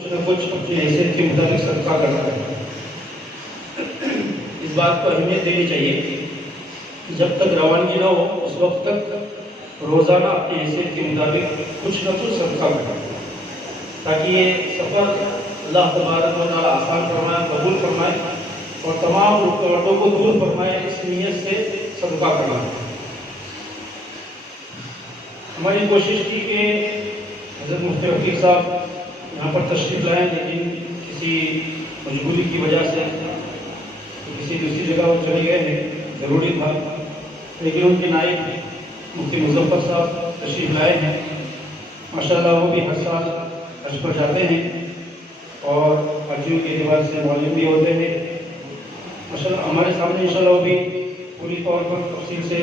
کچھ نہ کچھ اپنی حیثیت کے مطابق صدقہ کرنا ہے۔ اس بات کو اہمیت دینی چاہیے، جب تک روانگی نہ ہو اس وقت تک روزانہ اپنی حیثیت کے مطابق کچھ نہ کچھ صدقہ کرنا ہے، تاکہ یہ سفر اللہ تبارک و تعالیٰ آسان فرمائے، قبول فرمائے اور تمام رکاوٹوں کو دور فرمائے۔ اس نیت سے صدقہ کرنا ہے۔ ہماری کوشش تھی کہ حضرت مفتی رفیق صاحب یہاں پر تشریف لائیں، لیکن کسی مجبوری کی وجہ سے کسی دوسری جگہ وہ چلے گئے ہیں، ضروری تھا، لیکن ان کے نائب مفتی مظفر صاحب تشریف لائے ہیں۔ ماشاءاللہ وہ بھی ہر سال حج پر جاتے ہیں اور حجیوں کے اعتبار سے معلم بھی ہوتے ہیں۔ ماشاءاللہ ہمارے سامنے انشاءاللہ وہ بھی پوری طور پر تفصیل سے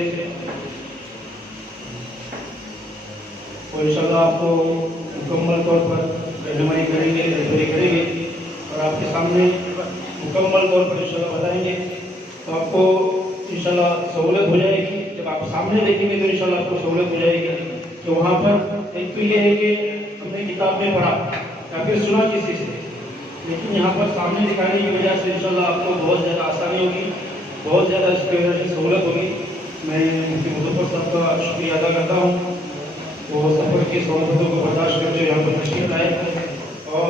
وہ انشاءاللہ آپ کو مکمل طور پر رہنمائی کریں گے، رہبری کریں گے اور آپ کے سامنے مکمل طور پر انشاءاللہ بتائیں گے، تو آپ کو انشاءاللہ سہولت ہو جائے گی۔ جب آپ سامنے دیکھیں گے تو انشاءاللہ آپ کو سہولت ہو جائے گی کہ وہاں پر ایک تو یہ ہے کہ ہم نے کتاب میں پڑھا یا پھر سنا کسی سے، لیکن یہاں پر سامنے دکھانے کی وجہ سے انشاءاللہ آپ کو بہت زیادہ آسانی ہوگی، بہت زیادہ اس کی وجہ سے سہولت ہوگی۔ میں مفتی مظفر صاحب کا شکریہ ادا کرتا ہوں، وہ سفر کی صعوبتوں کو برداشت کرتے ہوئے یہاں پر تشریف لائے، اور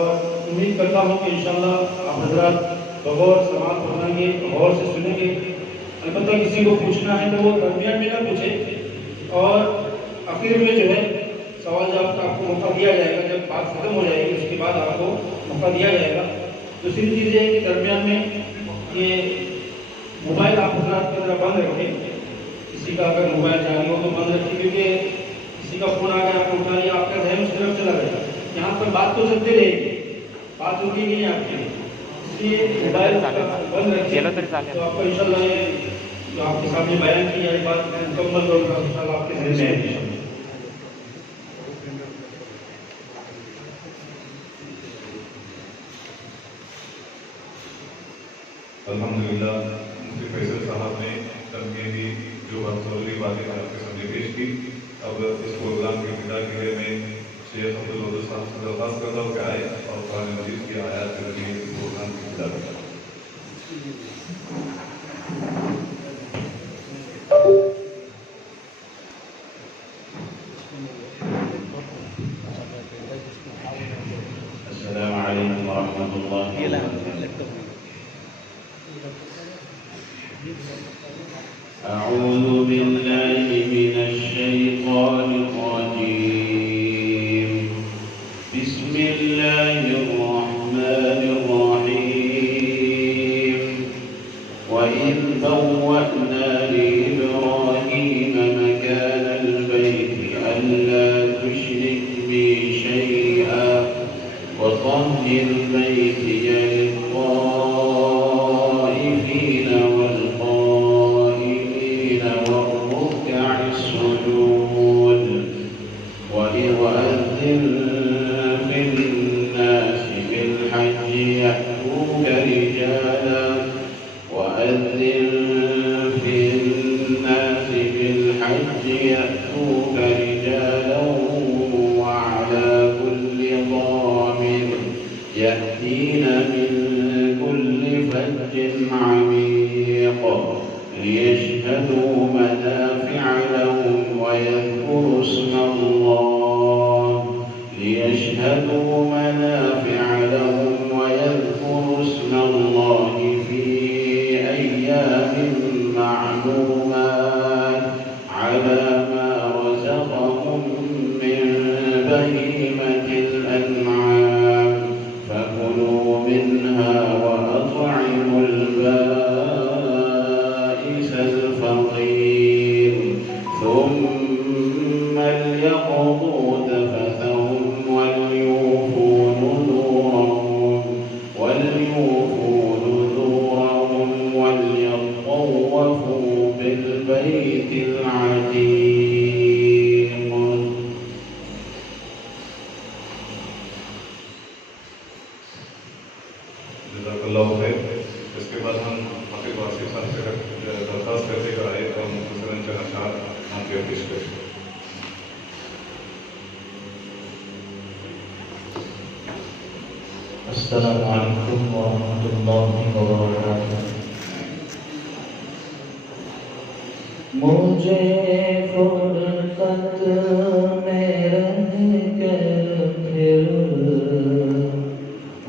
امید کرتا ہوں کہ انشاءاللہ آپ حضرات بغور سماعت فرمائیں گے، غور سے سنیں گے۔ البتہ کسی کو پوچھنا ہے تو وہ درمیان میں نہ پوچھے، اور آخر میں جو ہے سوال جواب کا آپ کو موقع دیا جائے گا، جب بات ختم ہو جائے گی اس کے بعد آپ کو موقع دیا جائے گا۔ دوسری چیز یہ ہے کہ درمیان میں یہ موبائل آپ حضرات کی طرح بند رکھیں، کسی کا اگر موبائل چاہیے ہو تو بند رکھیں، کیونکہ کسی کا فون آ گیا آپ کو اٹھا لیا، آپ کا ذہن اس طرف چلا گیا، یہاں پر بات تو چلتے رہے گی، بات ہوتی نہیں ہے آپ کی، اس لیے موبائل بند رکھیں تو آپ کو انشاءاللہ یہ جو آپ کے سامنے بیان کی جائے بات مکمل طور پر انشاءاللہ آپ کے ذہن میں آئے گی۔ الحمدللہ مفتی فیصل صاحب نے تنقیدی جو ضروری باتیں آپ کے سامنے پیش کی۔ اب اس پروگرام کے ابتدا کے لیے میں شیخ عبدالودود صاحب سے درخواست کرتا ہوں کہ آئے اور قرآن مجید کی آیات کے ذریعے اس پروگرام کی ابتدا کریں۔ السلام علیکم ورحمۃ اللہ وبرکاتہ۔ أعوذ بالله من الشيطان الرجيم، بسم الله الرحمن الرحيم، وإذ بوأنا لإبراهيم مكان البيت ألا تشرك بي شيئا وطهر بيتي للطائفين والقائمين والركع السجود، وأذن في الناس بالحج يأتوك رجالا وأذن في الناس بالحج يأتوك رجالا وعلى كل ضامر يأتين من كل فج عميق ليشهدوا منافع لهم ويذكروا اسم الله في أيام معلومات على ما رزقهم من بهيمة الأنعام، فكلوا منها وأطعموا البائس الفقير، ثم ليقضوا تفثهم وليوفوا نذورهم وليطوفوا بالبيت العتيق۔ جزاک اللہ خیر۔ اس کے بعد ہم حافظ واصف صاحب سے درخواست کرتے کہ آئے اور مختصراً چند اشعار ہم کے پیش کریں۔ السلام علیکم ورحمۃ اللہ وبرکاتہ. مجھے فرقت میں رہ کر پھر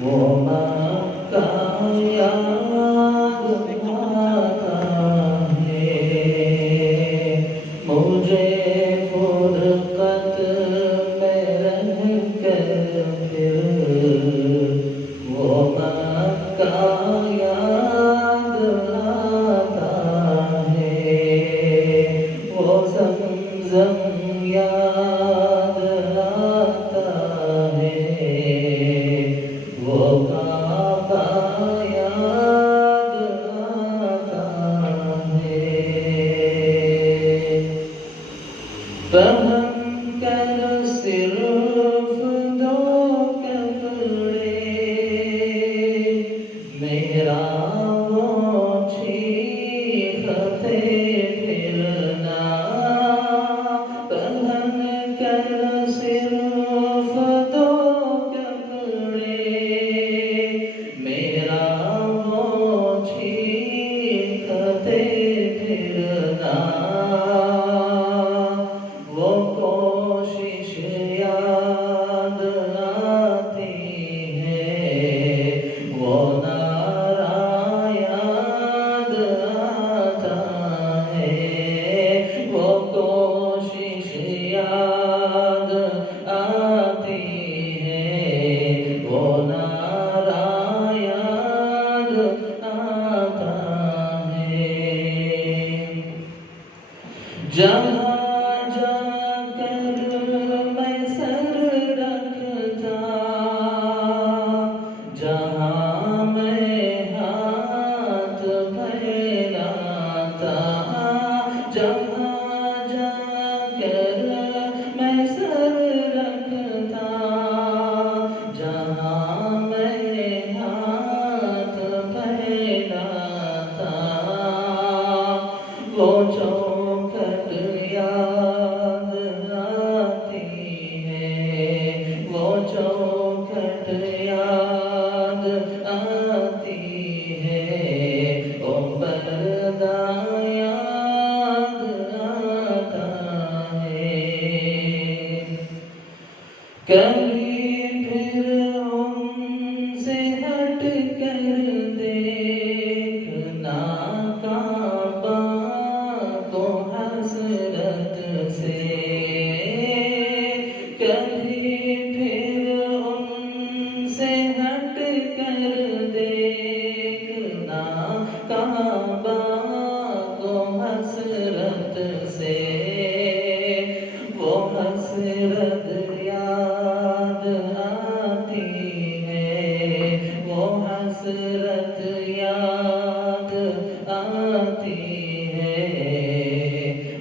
وہ مکہ یاد آتا ہے. مجھے فرقت میں رہ کر پھر وہ مکہ یاد آتا ہے. وہ زمزم یاد آتا ہے. وہ کعبہ یاد آتا ہے. پہن کر صرف دو کپڑے میرا وہ چیختے پھرنا. پہن کر صرف دو کپڑے میرا وہ چیختے پھرنا. وہ کوشش یاد آتی ہے. وہ نعرہ یاد آتا ہے. وہ کوشش یاد آتی ہے. وہ نعرہ یاد آتا ہے. جہاں جا کر میں سر رکھتا, جہاں میں ہاتھ پھیلاتا. جہاں جا کر میں سر رکھتا, جہاں میں ہاتھ پھیلاتا. وہ چوکھٹ یاد آتی ہے. وہ چوکھٹ یاد آتی ہے. وہ پردہ یاد آتا ہے. کبھی پھر ان سے ہٹ کر دیکھنا کعبہ کو حسرت سے. کبھی پھر ان سے ہٹ کر دیکھنا کعبہ کو حسرت سے. وہ حسرت یاد آتی ہے. وہ حسرت یاد آتی ہے.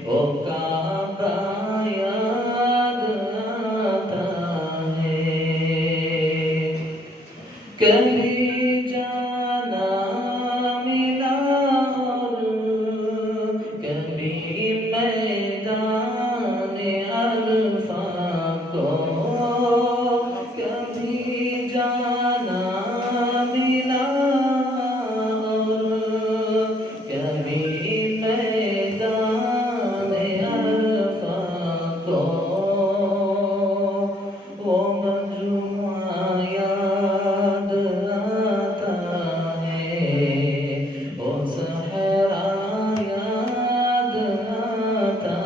وہ کعبہ یاد آتا ہے. کبھی جانا ملا اور کبھی میدان عرفہ کو. کبھی جانا ملا اور کبھی میدان عرفہ کو. وہ مجموعہ یاد آتا ہے. وہ صحرا یاد آتا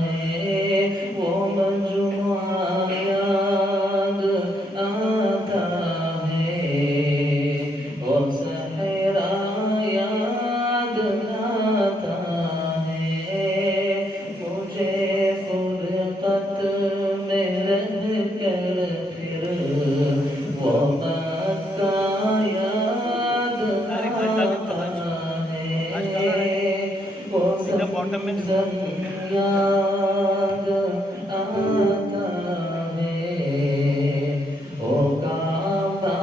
ہے. وہ مجموعہ یاد آتا ہے. وہ صحرا یاد آتا ہے. مجھے فرقت میں رہ کر پھر وہ مکہ یاد آتا ہے. وہ زمزم یاد آتا ہے. وہ کعبہ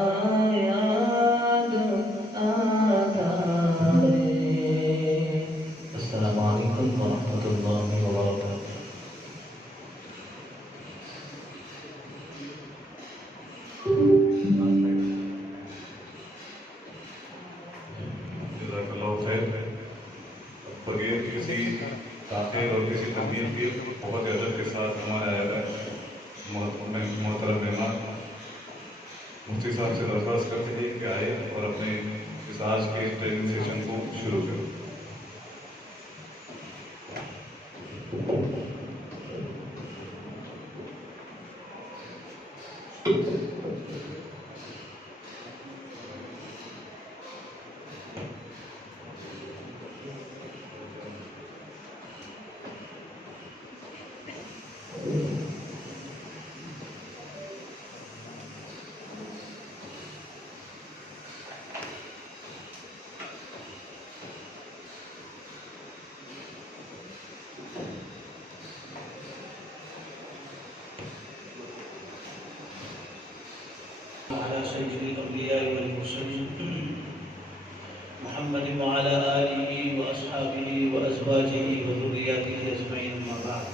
یاد آتا ہے. السلام علیکم ورحمۃ اللہ وبرکاتہ. تاخیر اور کسی تنقید کی بہت عزت کے ساتھ ہمارے آیا ہے محترم مہمان مفتی صاحب سے درخواست کرتے ہیں کہ آئے اور اپنے اس آج کے ٹریننگ سیشن کو شروع کریں. على سيد الأنبياء والمرسلين محمد وعلى آله وأصحابه وأزواجه وذرياته أجمعين أما بعد.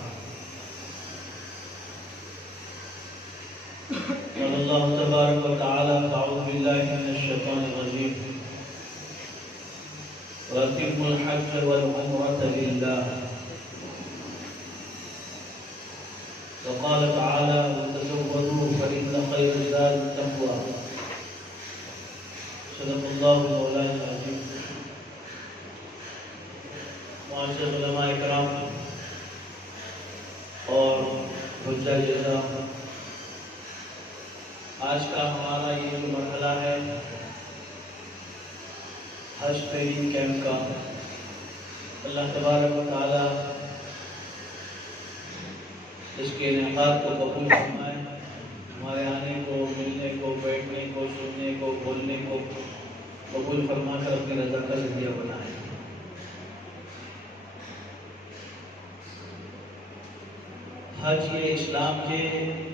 قال الله تبارك وتعالى أعوذ بالله من الشيطان الرجيم وأتموا الحج والعمرة لله. وقال تعالى وتزودوا فإن خير الزاد التقوى. صدق الله مولانا العظيم. معزز علماء کرام اور حجاج اعظام، آج کا ہمارا یہ جو مرحلہ ہے حج ٹریننگ کیمپ کا، اللہ تبارک و تعالی اس کے انعقاد کو قبول فرمائے، ہمارے آنے کو، ملنے کو، بیٹھنے کو، سننے کو، بولنے کو قبول فرما کر اپنی رضا کا ذریعہ بنائے. حج یہ اسلام کے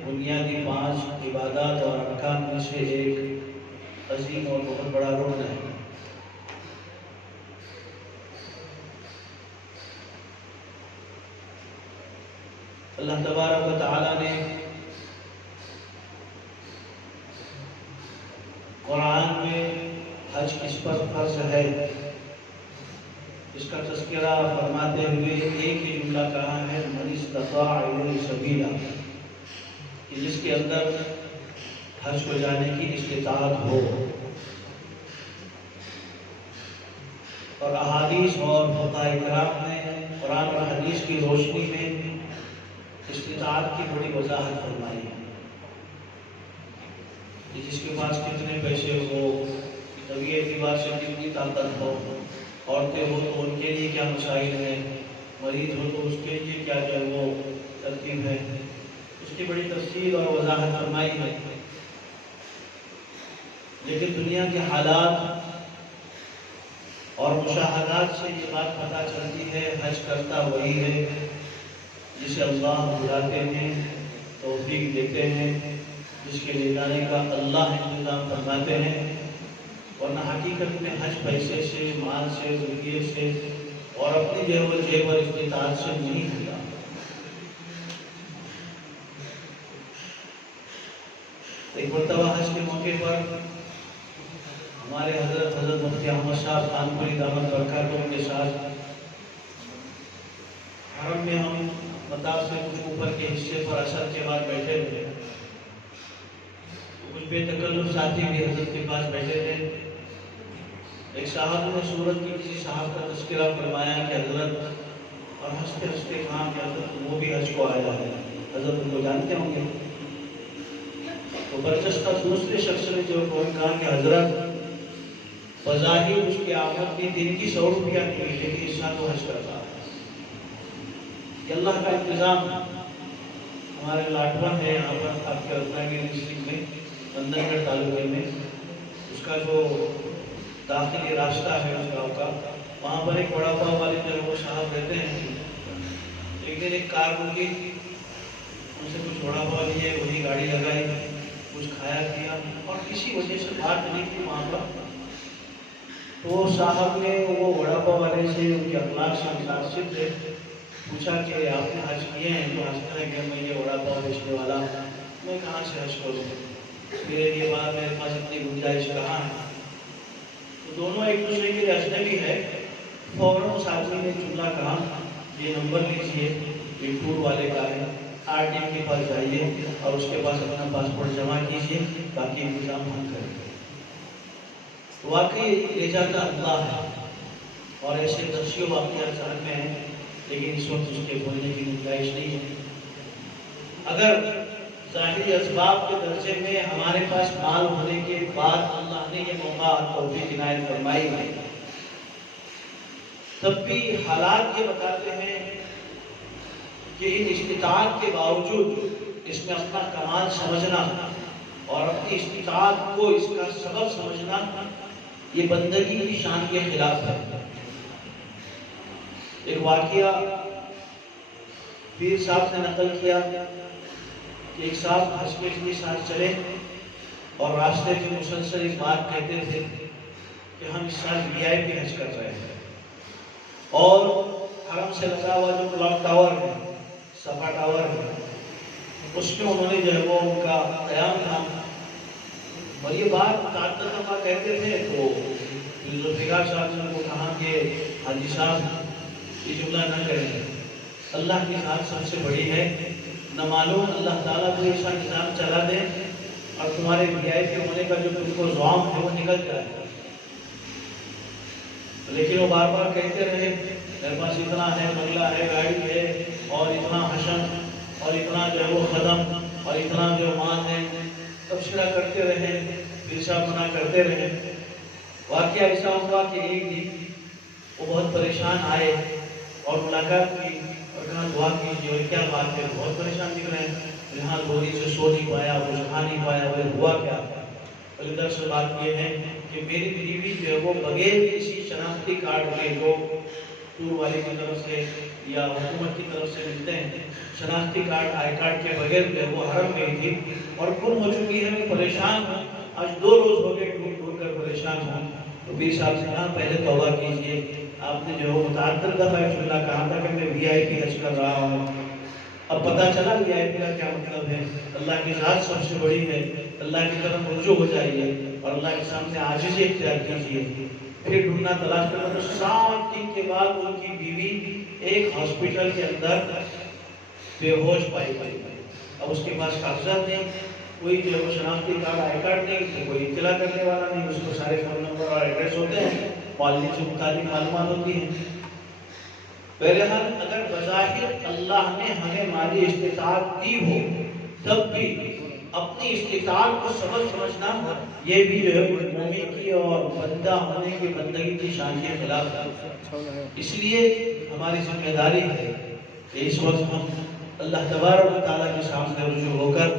بنیادی 5 عبادات اور ارکان میں سے ایک عظیم اور بہت بڑا رکن ہے. اللہ تبارک و تعالی نے قرآن میں حج کس پر فرض ہے اس کا تذکرہ فرماتے ہوئے ایک ہی جملہ کہا ہے، من استطاع الیہ سبیلا، کہ جس کے اندر حج کو جانے کی استطاعت ہو. اور احادیث اور فقہاء کرام نے قرآن اور حدیث کی روشنی میں استطاعت کی بڑی وضاحت فرمائی ہے کہ جس کے پاس کتنے پیسے ہو، طبی اعتبار سے کتنی طاقت ہو، عورتیں ہو تو ان کے لیے کیا مسائل ہیں، مریض ہو تو اس کے لیے کیا جو ہے وہ ترتیب ہے، اس کی بڑی تفصیل اور وضاحت فرمائی ہے. لیکن دنیا کے حالات اور مشاہدات سے یہ بات پتہ چلتی ہے، حج کرتا وہی ہے جسے اللہ بلاتے ہیں، توفیق دیتے ہیں، جس کے لے جانے کا اللہ انتظام فرماتے ہیں. ورنہ حقیقت میں حج پیسے سے، مال سے، ذریعے سے اور اپنی جیب اور استطاعت سے نہیں ہوتا. ایک مرتبہ حج کے موقع پر ہمارے حضرت مفتی احمد صاحب خانپوری دامت برکاتہ کے ساتھ حرم میں ہم مطاف سے کچھ اوپر کے حصے پر اثر کے بعد بیٹھے تھے. کچھ بے تکلف ساتھی بھی حضرت کے پاس بیٹھے تھے. ایک صاحب نے سورت کی کسی صاحب کا تذکرہ فرمایا کہ حضرت، اور ہنستے ہنستے کہا کہ حضرت وہ بھی حج کو آیا ہے، حضرت ان کو جانتے ہوں گے. تو برجستہ دوسرے شخص نے جو کہا کہ حضرت بظاہر اس کی آمد بھی دن کی 100 روپیہ نہیں ہوئی، لیکن اس سال تو حج کرتا ہے. یہ اللہ کا انتظام. ہمارے لاٹون ہے یہاں پر آپ کے رتناگری ڈسٹرکٹ میں نندن گڑھ تعلقے میں، اس کا جو داخلی راستہ ہے اس گاؤں کا، وہاں پر ایک بڑا پاؤ والے جو وہ صاحب رہتے ہیں. ایک دن ایک کار روکی، ان سے کچھ بڑا پاؤ لیے، وہی گاڑی لگائی، کچھ کھایا کیا اور کسی وجہ سے بات نہیں تھی وہاں پر. تو صاحب نے وہ بڑا پاؤ والے سے ان کے اخلاق سے متاثر تھے، پوچھا کہ آپ نے حج کیے ہیں؟ تو ہنستا ہے کہ میں یہ بڑا پاؤ بیچنے والا میں کہاں سے حج کروں، میرے لیے بعد میرے پاس اتنی گنجائش کہاں ہے. تو دونوں ایک دوسرے کے لیے اجنبی ہے. فوراً اس آدمی نے جملہ کہا یہ نمبر لیجئے، یہ ٹور والے کا ہے، RTM کے پاس جائیے اور اس کے پاس اپنا پاسپورٹ جمع کیجئے، باقی انتظام ہم کریں گے۔ واقعی لے جاتا اللہ ہے، اور ایسے درسیوں واقعات ساتھ میں ہیں، لیکن اس وقت اس کے بولنے کی گنجائش نہیں ہے۔ اگر ظاہری اسباب کے درجے میں ہمارے پاس مال ہونے کے بعد اللہ نے یہ موقع توفیق عنایت فرمائی ہے، تب بھی حالات یہ بتاتے ہیں کہ ان استطاعت کے باوجود اس میں اپنا کمال سمجھنا اور اپنی استطاعت کو اس کا سبب سمجھنا یہ بندگی کی شان کے خلاف ہے۔ ایک واقعہ پیر صاحب نے نقل کیا کہ ایک صاحب حج کے ساتھ چلے اور راستے میں مسلسل اس بات کہتے تھے کہ ہم اس سال VIP حج کر رہے ہیں، اور حرم سے لگا ہوا جو کلاک ٹاور ہے، صفا ٹاور ہے، اس میں انہوں نے جو ہے وہ ان کا قیام تھا، اور یہ بات متعدد دفعہ کہتے تھے۔ تو ذوالفقار صاحب نے ان کو کہا کہ حاجی صاحب یہ جملہ نہ کریں، اللہ کی ذات سب سے بڑی ہے، نہ معلوم اللہ تعالیٰ کو ایسا نظام چلا دے اور تمہارے VIP ہونے کا جو تم کو زعم ہے وہ نکل جائے۔ لیکن وہ بار بار کہتے رہے میرے پاس اتنا ہے، بنگلہ ہے، گاڑی ہے، اور اتنا حشم اور اتنا جو ہے وہ قدم اور اتنا جو مال ہے، تبصرہ کرتے رہے، پیر صاحب منع کرتے رہے۔ واقعہ ایسا ہوا کہ ایک دن وہ بہت پریشان آئے اور ملاقات کی اور کہا دعا کیجیے، اور کیا بات ہے، بہت پریشان دکھ رہے ہیں، یہاں دوری سے سو نہیں پایا، وہ کھا نہیں پایا، وہ ہوا کیا؟ دراصل بات یہ ہے کہ میری بیوی جو ہے وہ بغیر کسی شناختی کارڈ کے، جو ٹور والے کی طرف سے یا حکومت کی طرف سے ملتے ہیں، شناختی کارڈ آئی کارڈ کے بغیر جو ہے وہ حرم گئی تھی اور گم ہو چکی ہے، میں پریشان ہوں، آج 2 روز ہو گئے ڈھونڈ کر پریشان ہوں۔ تو پیر صاحب سے کہا پہلے توبہ کیجئے، آپ نے جو ہے متعدد دفعہ جملہ کہا تھا کہ میں VIP حج کر رہا ہوں، اب پتہ چلا VIP کا کیا مطلب ہے، اللہ کی ذات سب سے بڑی ہے، اللہ کی طرف رجوع ہو جائیے اور اللہ کے سامنے عاجزی اختیار کیجیے۔ پھر ڈھونڈنا تلاش کرنا، تو 7 دن کے بعد ان کی بیوی ایک ہاسپٹل کے اندر بے ہوش پائی گئی۔ اب اس کے پاس کاغذات نہیں، کوئی جو ہے شناختی کارڈ آئی کارڈ نہیں، کوئی اطلاع کرنے والا نہیں، اس کو سارے فون نمبر اور ایڈریس ہوتے ہیں، والدین سے متعلق معلومات ہوتی ہیں۔ بہرحال اگر بظاہر اللہ نے ہمیں مالی استطاعت دی ہو، تب بھی اپنی استطاعت کو سبب سمجھنا یہ بھی جو ہے مومن کی اور بندہ ہونے کی بندگی کی شان کے خلاف ہے۔ اس لیے ہماری ذمہ داری ہے کہ اس وقت ہم اللہ تبارک و تعالیٰ کے سامنے رجوع ہو کر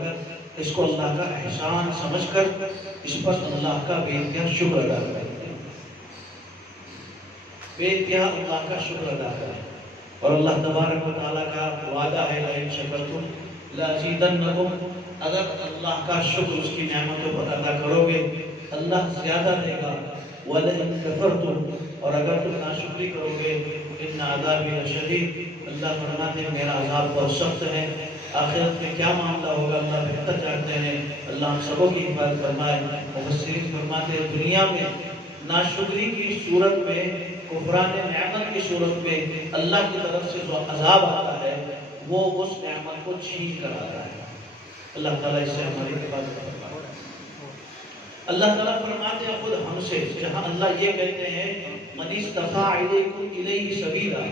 اس کو اللہ کا احسان سمجھ کر اس پر اللہ کا بے انتہا شکر ادا کریں، بے انتہا اللہ کا شکر ادا کریں۔ اور اللہ تبارک و تعالیٰ کا وعدہ ہے لَئِن شَكَرْتُمْ لَأَزِيدَنَّكُمْ، اگر اللہ کا شکر اس کی نعمتوں پر ادا کرو گے اللہ زیادہ دے گا، وَلَئِن كَفَرْتُمْ، اور اگر تم ناشکری کرو گے إِنَّ عَذَابِي لَشَدِيدٌ، اللہ فرماتے ہیں میرا عذاب بہت سخت ہے۔ آخرت میں کیا معاملہ ہوگا اللہ بہتر جانتے ہیں، اللہ ہم سبوں کی حفاظت فرمائے۔ مفسرین فرماتے ہیں دنیا میں ناشکری کی صورت میں، کفران نعمت کی صورت میں اللہ کی طرف سے جو عذاب آتا ہے وہ اس نعمت کو چھین کر آتا ہے۔ اللہ تعالیٰ اس سے ہماری حفاظت فرمائے۔ اللہ تعالیٰ فرماتے ہیں خود ہم سے، جہاں اللہ یہ کہتے ہیں مَنِ اسْتَطَاعَ إِلَيْكُمْ إِلَيْهِ سَبِيلًا،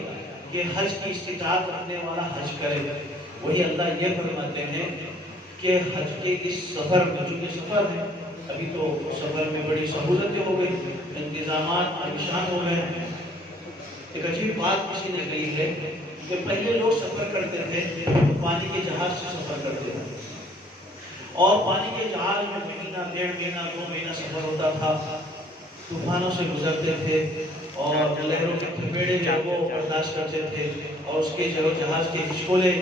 کہ حج کی استطاعت رکھنے والا حج کرے، وہی اللہ یہ فرماتے ہیں کہ حج کے اس سفر میں، جو یہ سفر ہے ابھی تو سفر میں بڑی سہولتیں ہو گئی، انتظامات آسان ہو گئے ہیں۔ ایک عجیب بات کسی نے کہی ہے کہ پہلے لوگ سفر کرتے تھے پانی کے جہاز سے سفر کرتے تھے، اور پانی کے جہاز میں مہینہ، 1.5 مہینہ، 2 مہینہ سفر ہوتا تھا، طوفانوں سے گزرتے تھے اور لہروں کے تھپیڑے جو وہ برداشت کرتے تھے، اور اس کے جو جہاز کے ہچکولے،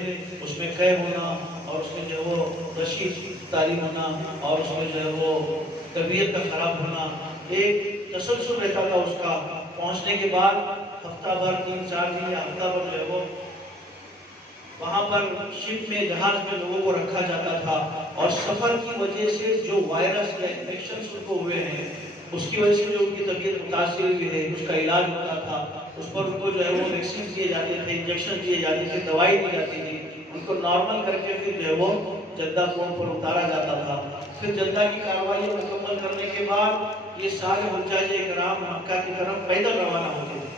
اس میں قید ہونا، اور اس میں جو وہ رشی طاری ہونا، اور اس میں جو وہ طبیعت کا خراب ہونا، ایک تسلسل رہتا تھا اس کا۔ پہنچنے کے بعد ہفتہ بھر، 3-4 دن یا ہفتہ بھر جو وہ وہاں پر شپ میں، جہاز میں لوگوں کو رکھا جاتا تھا، اور سفر کی وجہ سے جو وائرس یا انفیکشنز ان کو ہوئے ہیں اس کی وجہ سے جو ان کی طبیعت متاثر ہوئی ہے، اس کا علاج ہوتا تھا، اس پر ان کو جو ہے وہ ویکسین دیے جاتے تھے، انجیکشن دیے جاتے تھے، دوائی دی جاتی تھی، ان کو نارمل کر کے پھر جو ہے وہ جدہ کوٹ پر اتارا جاتا تھا۔ پھر جدہ کی کارروائی مکمل کرنے کے بعد یہ سارے حجاج کرام مکہ کی طرف پیدل روانہ ہوتے تھے۔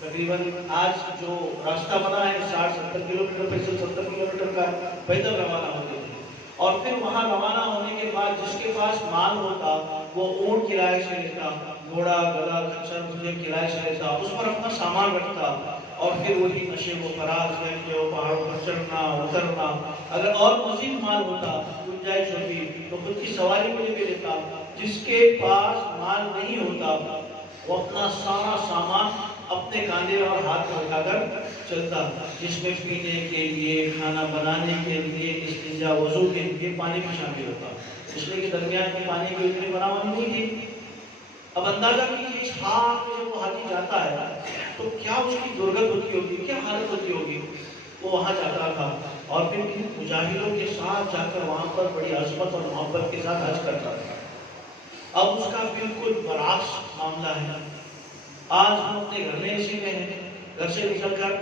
تقریباً آج جو راستہ بنا ہے 60-70 کلومیٹر، 70 کلومیٹر کا پیدل روانہ ہوتے تھے۔ اور پھر وہاں روانہ ہونے کے بعد جس کے پاس مال ہوتا وہ اونٹ کرائے سے لیتا، گھوڑا، گدھا، خچر مجھے کرائے سے لیتا، اس پر اپنا سامان رکھتا، اور پھر وہی نشیب و فراز جو پہاڑوں پر چڑھنا اترنا، اگر اور مزید مال ہوتا گنجائش ہوتی تو خود کی سواری کے لیے بھی لیتا۔ جس کے پاس مال نہیں ہوتا وہ اپنا سارا سامان اپنے کاندھے اور ہاتھ میں اٹھا کر چلتا، جس میں پینے کے لیے، کھانا بنانے کے لیے، استنجا وضو کے لیے پانی بھی شامل ہوتا، اس لیے کہ درمیان میں پانی کی اتنی بناوٹ نہیں تھی۔ اب اندازہ کیجیے اس ہاتھ میں جب وہ حاجی جاتا ہے تو کیا اس کی درگت ہوتی ہوگی، کیا حالت ہوتی ہوگی۔ وہ وہاں جاتا تھا اور پھر مجاہدوں کے ساتھ جا کر وہاں پر بڑی عظمت اور محبت کے ساتھ حج کرتا تھا۔ اب اس کا بالکل برعکس معاملہ ہے۔ آج ہم اپنے گھر میں اسی میں ہیں، گھر سے نکل کر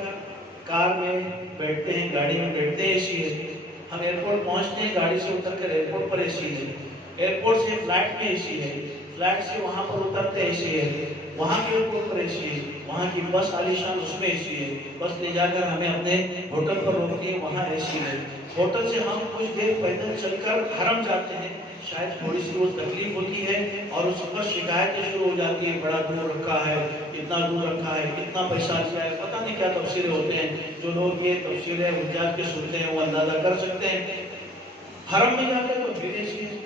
کار میں بیٹھتے ہیں، گاڑی میں بیٹھتے ہیں، اے سی ہے، ہم ایئرپورٹ پہنچتے ہیں، گاڑی سے اتر کر ایئرپورٹ پر اے سی ہے، ایئرپورٹ سے فلائٹ میں اے سی ہے، فلائٹ سے وہاں پر اترتے اے سی ہے، وہاں کے ایئرپورٹ پر اے سی ہے، وہاں کی بس عالیشان اس میں اے سی ہے، بس لے جا کر ہمیں اپنے ہوٹل پر روکتی ہے، وہاں اے سی ہے، ہوٹل سے ہم کچھ دیر پیدل چل کر حرم جاتے ہیں، شاید تھوڑی سی وہ تکلیف ہوتی ہے اور اس پر شکایتیں شروع ہو جاتی ہیں، بڑا دور رکھا ہے، اتنا دور رکھا ہے، کتنا پیسہ لیا ہے، پتہ نہیں کیا تفسیریں ہوتے ہیں۔ جو لوگ یہ تفسیریں حجاج کے سنتے ہیں وہ اندازہ کر سکتے ہیں۔ حرم میں جاتے ہیں تو پھر ایسی ہے،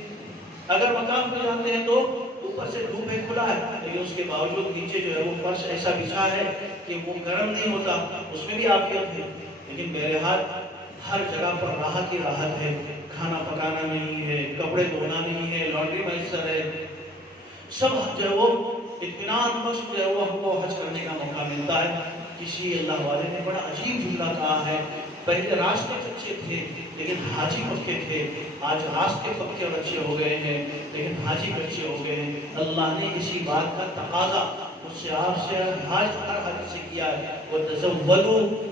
اگر مقام پہ جاتے ہیں تو اوپر سے دھوپ ہے، کھلا ہے، لیکن اس کے باوجود نیچے جو ہے وہ فرش ایسا بچھا ہے کہ وہ گرم نہیں ہوتا، اس میں بھی عافیت ہے۔ لیکن بہرحال ہر جگہ پر راحت ہی راحت ہے، کھانا پکانا نہیں ہے، کپڑے دھونا نہیں ہے، لانڈری میسر ہے، سب جو ہے وہ اطمینان بخش جو ہے وہ ہم کو حج کرنے کا موقع ملتا ہے۔ کسی اللہ والے نے بڑا عجیب جملہ کہا ہے، پہلے راستے کچے تھے لیکن حاجی پکے تھے، آج راستے پکے اور اچھے ہو گئے ہیں لیکن حاجی کچے ہو گئے ہیں۔ اللہ نے اسی بات کا تقاضا مجھ سے آپ سے ہر حاجی سے کیا ہے، وَتَزَوَّدُوا،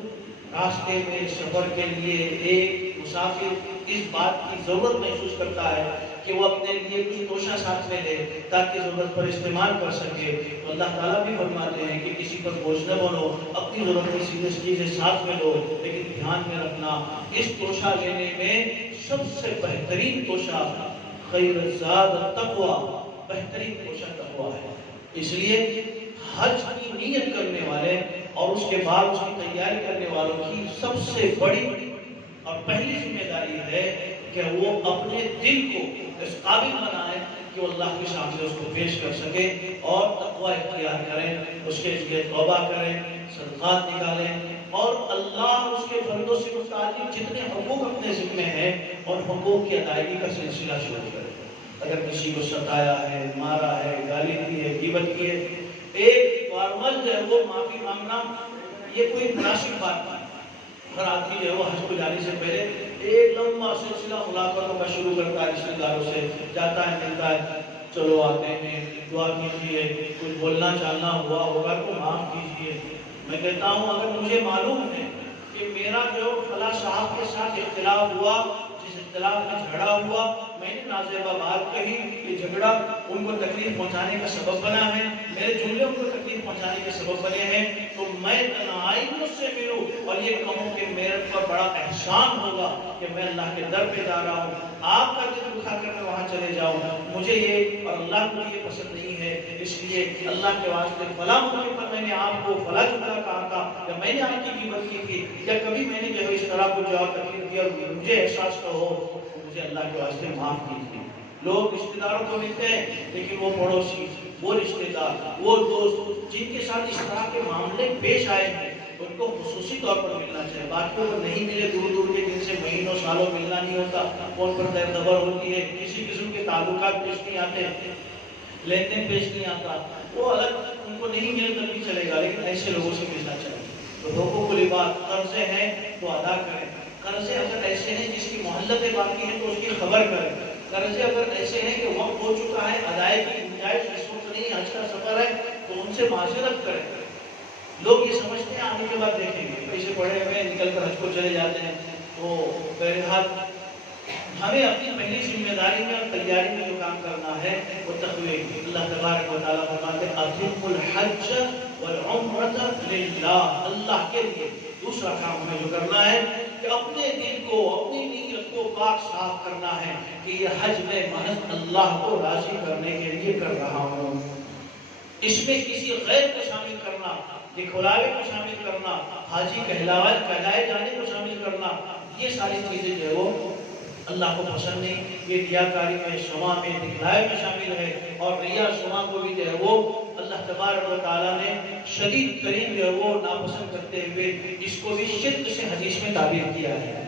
راستے میں سفر کے لیے ایک مسافر اس بات کی ضرورت محسوس کرتا ہے کہ وہ اپنے لیے کچھ توشہ ساتھ میں لے تاکہ ضرورت پر استعمال کر سکے۔ تو اللہ تعالیٰ بھی فرماتے ہیں کہ کسی پر بوجھ نہ بنو، اپنی ضرورت کی سیریس چیزیں ساتھ میں لو، لیکن دھیان میں رکھنا اس توشہ لینے میں سب سے بہترین توشہ خیر الزاد التقویٰ، بہترین توشہ تقویٰ ہے۔ اس لیے حج کی نیت کرنے والے اور اس کے بعد اس کی تیاری کرنے والوں کی سب سے بڑی اور پہلی ذمہ داری ہے کہ وہ اپنے دل کو اس قابل بنائیں کہ وہ اللہ کے سامنے اس کو پیش کر سکے اور تقوی اختیار کریں، اس کے لیے توبہ کریں، صدقات نکالیں اور اللہ اس کے بندوں سے متعلق جتنے حقوق اپنے ذمہ ہیں ان حقوق کی ادائیگی کا سلسلہ شروع کریں۔ اگر کسی کو ستایا ہے، مارا ہے، گالی دی ہے، غیبت کی ہے، ایک فارمل جو ہے وہ معافی مانگنا یہ کوئی مناسب بات نہیں۔ ہر آدمی جو ہے وہ حج کو جانے سے پہلے ایک لمبا سلسلہ ملاقاتوں کا شروع کرتا ہے، رشتہ داروں سے جاتا ہے، ملتا ہے، چلو آتے ہیں، دعا کیجیے، کچھ بولنا چالنا ہوا ہوگا تو معاف کیجیے۔ میں کہتا ہوں اگر مجھے معلوم ہے کہ میرا جو فلاں صاحب کے ساتھ اختلاف ہوا، جس اختلاف میں جھگڑا ہوا، میں نے نازیبہ بات کہی، یہ جھگڑا ان کو تکلیف پہنچانے کا سبب بنا ہے، میرے جملے ان کو تکلیف پہنچانے کے سبب بنے ہیں، تو میں تنہائی میں اس سے ملوں اور یہ کہوں کہ میرے پر بڑا احسان ہوگا کہ میں اللہ کے در پہ جا رہا ہوں، آپ کا دل دکھا کر میں وہاں چلے جاؤں، مجھے یہ اور اللہ کو یہ پسند نہیں ہے، اس لیے اللہ کے واسطے فلاں موقع پر میں نے آپ کو فلاں جملہ کہا تھا یا میں نے آپ کی غیبت کی تھی یا کبھی میں نے جو ہے اس طرح کو جو تکلیف دیا مجھے احساس نہ ہو، مجھے اللہ کے واسطے معاف کیجیے۔ لوگ رشتہ داروں کو ملتے ہیں لیکن وہ پڑوسی، وہ رشتہ دار، وہ دوست جن کے ساتھ اس طرح کے معاملے پیش آئے ہیں ان کو خصوصی طور پر ملنا چاہیے، باقیوں کو نہیں ملے، دور دور کے جن سے مہینوں سالوں ملنا نہیں ہوتا، فون پر دیر دبر ہوتی ہے، کسی قسم کے تعلقات پیش نہیں آتے، لین دین پیش نہیں آتا، وہ الگ ان کو نہیں ملے تب بھی چلے گا، لیکن ایسے لوگوں سے ملنا چاہیے۔ تو لوگوں کو لباس قرضے ہیں تو ادا کریں، قرضے اگر ایسے ہیں جس کی مہلتیں باقی ہیں تو اس کی خبر کریں، قرضے اگر ایسے ہیں کہ وقت ہو چکا ہے ادائیگی کی گنجائش سے معذرت کریں. لوگ یہ سمجھتے ہیں آنے کے بعد دیکھیں گے، پیسے پڑے ہوئے نکل کر حج کو چلے جاتے ہیں. تو بہرحال ہمیں اپنی پہلی ذمہ داری میں اور تیاری میں جو کام کرنا ہے وہ تقوی. اللہ تبارک و تعالیٰ فرماتے ہیں اتم الحج والعمرۃ للہ، اللہ کے لیے. دوسرا کام ہمیں جو کرنا ہے کہ اپنے دل کو، اپنی نیت کو پاک صاف کرنا ہے کہ یہ حج میں محض اللہ کو راضی کرنے کے لیے کر رہا ہوں. اس میں کسی غیر کو شامل کرنا، دکھلاوے کو شامل کرنا، حاجی کہلائے جانے کو شامل کرنا، یہ ساری چیزیں جو ہے وہ اللہ کو پسند نہیں. یہ ریاکاری میں، شما میں، دکھلائے میں شامل ہے. اور ریا شما کو بھی جو ہے وہ اللہ تبارک و تعالیٰ نے شدید ترین جو ہے وہ ناپسند کرتے ہوئے اس کو بھی شرک سے حدیث میں تعبیر کیا ہے،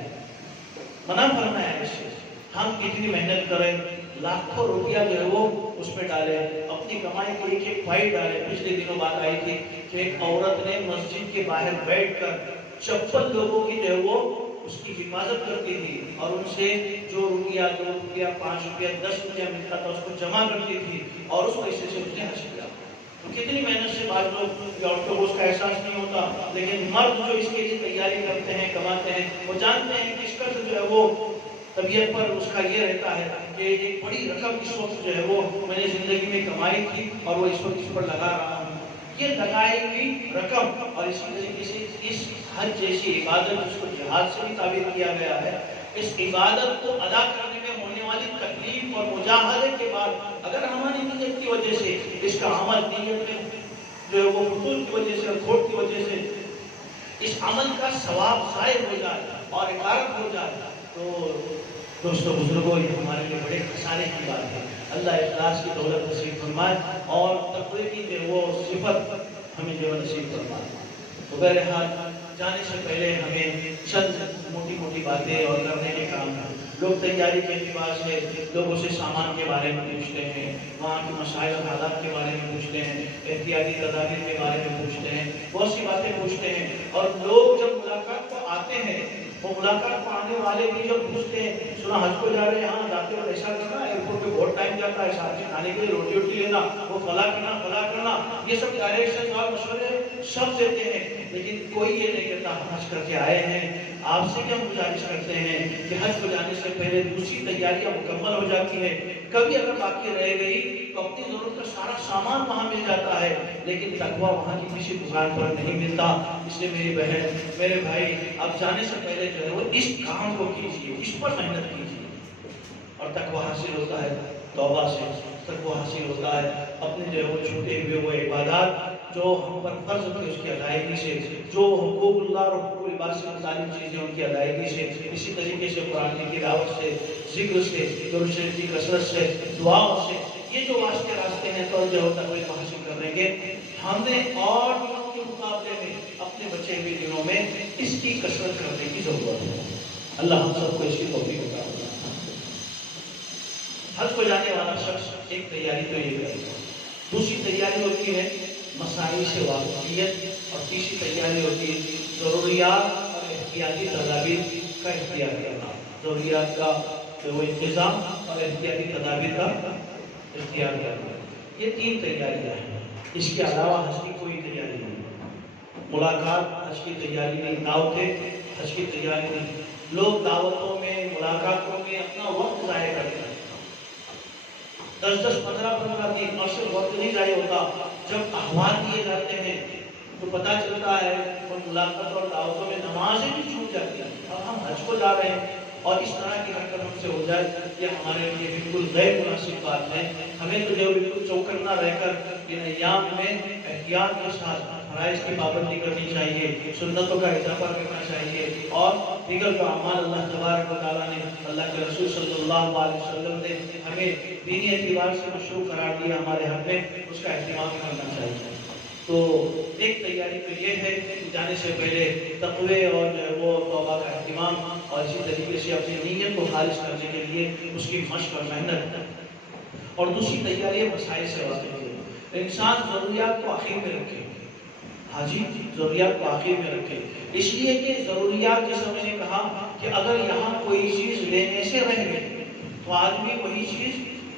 منع فرمایا ہے. اس سے ہم کتنی محنت کریں، لاکھوں روپیہ جو ہے وہ اس میں ڈالے، اپنی کمائی کی ایک ایک فائٹ ڈالے. پچھلے دنوں بات آئی تھی کہ ایک عورت نے مسجد کے باہر بیٹھ کر 56 لوگوں کی جو ہے وہ اس کی حفاظت کرتی تھی اور ان سے جو روپیہ، 2 روپیہ، 5 روپیہ، 10 روپیہ ملتا تھا اس کو جمع کرتی تھی اور اس پیسے سے اس نے حج کیا. کتنی محنت سے بعض لوگ، عورتوں کو اس کا احساس نہیں ہوتا، لیکن مرد جو اس کے لیے تیاری کرتے ہیں، کماتے ہیں، وہ جانتے ہیں کہ اس کا جو ہے وہ طبیعت پر اس کا یہ رہتا ہے کہ ایک بڑی رقم اس وقت جو ہے وہ میں نے زندگی میں کمائی تھی اور وہ اس وقت اس پر لگا رہا ہوں. یہ لگائی ہوئی رقم اور اسی طریقے سے اس حج جیسی عبادت جس کو جہاد سے بھی تعبیر کیا گیا ہے، اس عبادت کو ادا کرنے میں ہونے والی تکلیف اور مجاہدے کے بعد اگر ہماری نیت کی وجہ سے اس کا عمل، نیت میں جو ہے وہ فضول کی وجہ سے اور کھوٹ کی وجہ سے اس عمل کا ثواب ضائع ہو جائے اور عبارت ہو جائے تو دوستو بزرگوں یہ ہمارے لیے بڑے خسارے کی بات ہے. اللہ اخلاص کی دولت نصیب فرمائے اور تقوی کی جو وہ صفت ہمیں جو نصیب فرمائے. تو بہرحال جانے سے پہلے ہمیں چند موٹی موٹی باتیں اور کرنے کے کام ہیں. لوگ تیاری کے اعتبار سے لوگوں سے سامان کے بارے میں پوچھتے ہیں، وہاں کے مسائل اور حالات کے بارے میں پوچھتے ہیں، احتیاطی تدابیر کے بارے میں پوچھتے ہیں، بہت سی باتیں پوچھتے ہیں. اور لوگ جب ملاقات کو آتے ہیں، وہ ملاقات کو آنے والے بھی جب پوچھتے ہیں سنا حج کو جا رہے ہیں، ہاں جاتے وقت ایسا کرنا، ایئرپورٹ پہ بہت ٹائم جاتا ہے، ساتھ میں کھانے کے لیے روٹی ووٹی لینا، وہ فلاں کرنا، یہ سب ڈائریکشن اور مشورے سب دیتے ہیں. لیکن کوئی یہ نہیں کہتا ہم حج کر کے آئے ہیں. آپ سے بھی ہم گزارش کرتے ہیں کہ حج کو جانے سے پہلے دوسری تیاریاں مکمل ہو جاتی ہیں. کبھی اگر باقی رہ گئی تو اپنی ضرورت کا سارا سامان وہاں مل جاتا ہے، لیکن تقویٰ وہاں کی کسی دکان پر نہیں ملتا. اس لیے میری بہن، میرے بھائی، اب جانے سے پہلے جو ہے وہ اس کام کو کیجیے، اس پر محنت کیجیے. اور تقویٰ حاصل ہوتا ہے توبہ سے، تقویٰ حاصل ہوتا ہے اپنے جو ہے وہ چھوٹے ہوئے وہ عبادات جو ہم پر فرض تھے اس کی ادائیگی سے، جو حقوق اللہ اور حقوق العباد سے متعلق چیزیں ان کی ادائیگی سے، اسی طریقے سے قرآن کی تلاوت سے، ذکر سے، درود شریف کی کثرت سے، دعاؤں سے. یہ جو راستے ہیں تو جو تقوی کو حاصل کرنے کے ہم نے اور دنوں کے مقابلے میں اپنے بچے ہوئے دنوں میں اس کی کثرت کرنے کی ضرورت ہے. اللہ ہم سب کو اس کی توفیق عطا فرمائے. حج کو جانے والا شخص ایک تیاری تو یہ کرے گا، دوسری تیاری ہوتی ہے مسائل سے واقفیت، اور تیسری تیاری ہوتی ہے ضروریات اور احتیاطی تدابیر کا اختیار کرنا. ضروریات کا وہ انتظام اور احتیاطی تدابیر کا اختیار کرنا. یہ 3 تیاریاں ہیں. اس کے علاوہ حج کی کوئی تیاری نہیں. ملاقات حج کی تیاری نہیں، دعوتیں حج کی تیاری نہیں. لوگ دعوتوں میں، ملاقاتوں میں اپنا وقت ضائع کرتے ہیں. 10-10, 15-15 دن اور صرف وقت نہیں ضائع ہوتا. جب احوال دیے جاتے ہیں تو پتہ چلتا ہے اور ملاقات اور دعوتوں میں نمازیں بھی چھوٹ جاتی ہیں اور ہم حج کو جا رہے ہیں اور اس طرح کی حرکت ہم سے ہو جائے، یہ ہمارے لیے بالکل غیر مناسب بات ہے. ہمیں تو جو بالکل چوکنا رہ کر ان ایام میں احتیاط کے ساتھ فرائض کی پابندی کرنی چاہیے، سنتوں کا اضافہ کرنا چاہیے اور دیگر کا اعمال اللہ تبارک و تعالیٰ نے، اللہ کے رسول صلی اللہ علیہ وسلم نے ہمیں دینی اعتبار سے مشروع قرار دیا ہمارے حق میں، اس کا اہتمام کرنا چاہیے. تو ایک تیاری تو یہ ہے کہ جانے سے پہلے تقوی اور جو ہے وہ توبہ کا اہتمام اور اسی طریقے سے اپنی نیت کو خالص کرنے کے لیے اس کی مشق اور محنت. اور دوسری تیاری ہے مسائل سے واقف ہے. انسان ضروریات کو آخر میں رکھے. حاجی ضروریات کو آخر میں رکھے، اس لیے کہ ضروریات جیسا میں نے کہا کہ اگر یہاں کوئی چیز لینے سے رہ گئی تو آدمی وہی چیز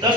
10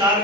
4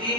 3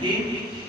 3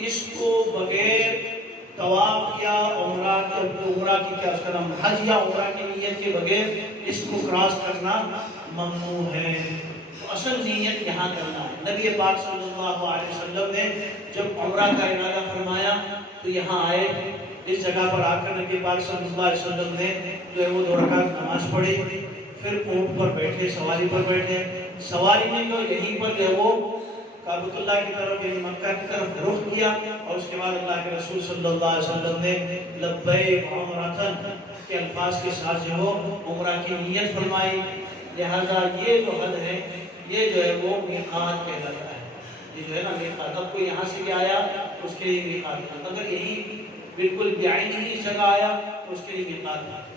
اس کو بغیر طواف یا عمرہ کی کیا اس کا نام حج یا عمرہ کی نیت کے بغیر اس کو کراس کرنا ممنوع ہے۔ تو اصل نیت یہاں کرنا ہے۔ نبی پاک صلی اللہ علیہ وسلم نے جب عمرہ کا ارادہ فرمایا تو یہاں آئے، اس جگہ پر آ کر نبی پاک صلی اللہ علیہ وسلم نے جو ہے وہ 2 رکعت نماز پڑھی، پھر اونٹ پر بیٹھے، سواری پر بیٹھے، سواری نے جو یہیں پر جو ہے وہ کعبۃ اللہ کی طرف یعنی مکہ کی طرف رخ کیا، اور اس کے بعد اللہ کے رسول صلی اللہ علیہ وسلم نے لبیک عمرۃ کے الفاظ کے ساتھ جو ہے عمرہ کی نیت فرمائی۔ لہذا یہ جو حد ہے یہ جو ہے وہ میقات کہلاتا ہے۔ یہ جو ہے نا میقات، اب کوئی یہاں سے بھی آیا اس کے لیے میقات ہے، اگر یہی بالکل بعین ہی اس جگہ آیا تو اس کے لیے میقات ہے۔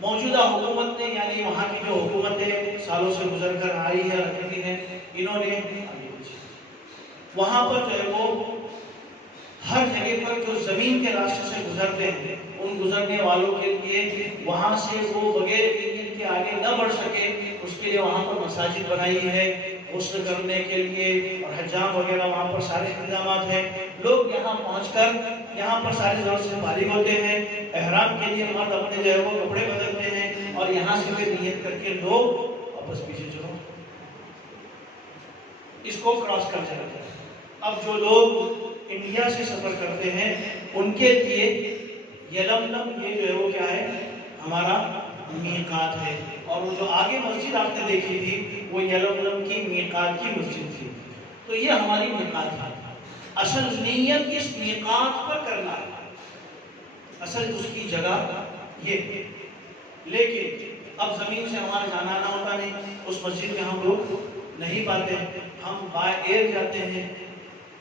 موجودہ حکومت نے یعنی وہاں کی جو حکومتیں سالوں سے گزر کر آئی ہے رکھتی ہیں، انہوں نے وہاں پر جو ہے وہ ہر جگہ پر جو زمین کے راستے سے گزرتے ہیں ان گزرنے والوں کے لیے وہاں سے وہ بغیر نیت کے آگے نہ بڑھ سکے اس کے لیے وہاں پر مساجد بنائی ہے غسل کرنے کے لیے، اور حجام وغیرہ وہاں پر سارے انتظامات ہیں۔ لوگ یہاں پہنچ کر یہاں پر ساری ضرورت سے فارغ ہوتے ہیں، احرام کے لیے مرد اپنے جو ہے وہ کپڑے بدلتے ہیں، اور یہاں سے پھر نیت کر کے لوگ واپس پیچھے چلو اس کو کراس کر جاتے ہیں۔ اب جو لوگ انڈیا سے سفر کرتے ہیں ان کے لیے یلملم یہ جو ہے وہ کیا ہے ہمارا میقات ہے، اور وہ جو آگے مسجد آپ نے دیکھی تھی وہ یلملم کی میقات کی مسجد تھی، تو یہ ہماری میقات ہے۔ اصل نیت اس میقات پر کرنا ہے، اصل اس کی جگہ یہ، لیکن اب زمین سے ہمارا جانا آنا ہوتا نہیں، اس مسجد میں ہم لوگ نہیں پاتے، ہم بائی ایئر جاتے ہیں۔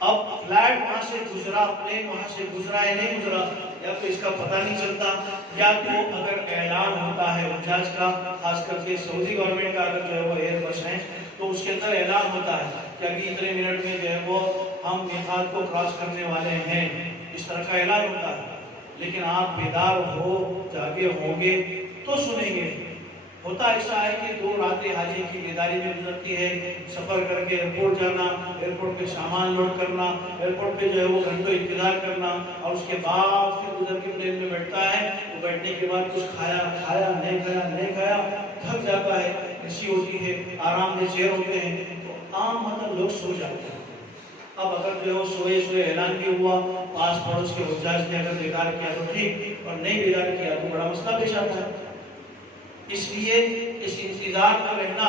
اب فلائٹ وہاں سے گزرا، پلین وہاں سے گزرا یا نہیں گزرا، یا تو اس کا پتہ نہیں چلتا، یا تو اگر اعلان ہوتا ہے حجاج کا، خاص کر کے سعودی گورنمنٹ کا اگر جو ہے وہ ایئر بس ہے تو اس کے اندر اعلان ہوتا ہے کہ ابھی اتنے منٹ میں جو ہے وہ ہم میقات کو کراس کرنے والے ہیں، اس طرح کا اعلان ہوتا ہے۔ لیکن آپ بیدار ہو جاگے ہوں گے تو سنیں گے۔ ہوتا ایسا ہے کہ 2 راتیں حاجی کی بیداری میں گزرتی ہے، سفر کر کے ایئرپورٹ جانا، ایئرپورٹ پہ سامان لوڈ کرنا، ایئرپورٹ پہ جو ہے وہ گھنٹوں انتظار کرنا، اور اس کے بعد پھر گزر کے پلین میں بیٹھتا ہے، وہ بیٹھنے کے بعد کچھ کھایا نہیں کھایا تھک جاتا ہے، کرسی ہوتی ہے، آرام دہ چیئر ہوتے ہیں، تو عام مطلب لوگ سو جاتے ہیں۔ اب اگر جو ہے وہ سوئے اعلان بھی ہوا، پاس پڑوس کے حجاج نے اگر بیدار کیا تو ٹھیک، اور نہیں بیدار کیا تو بڑا مسئلہ پیش آتا ہے۔ اس لیے اس انتظار میں رہنا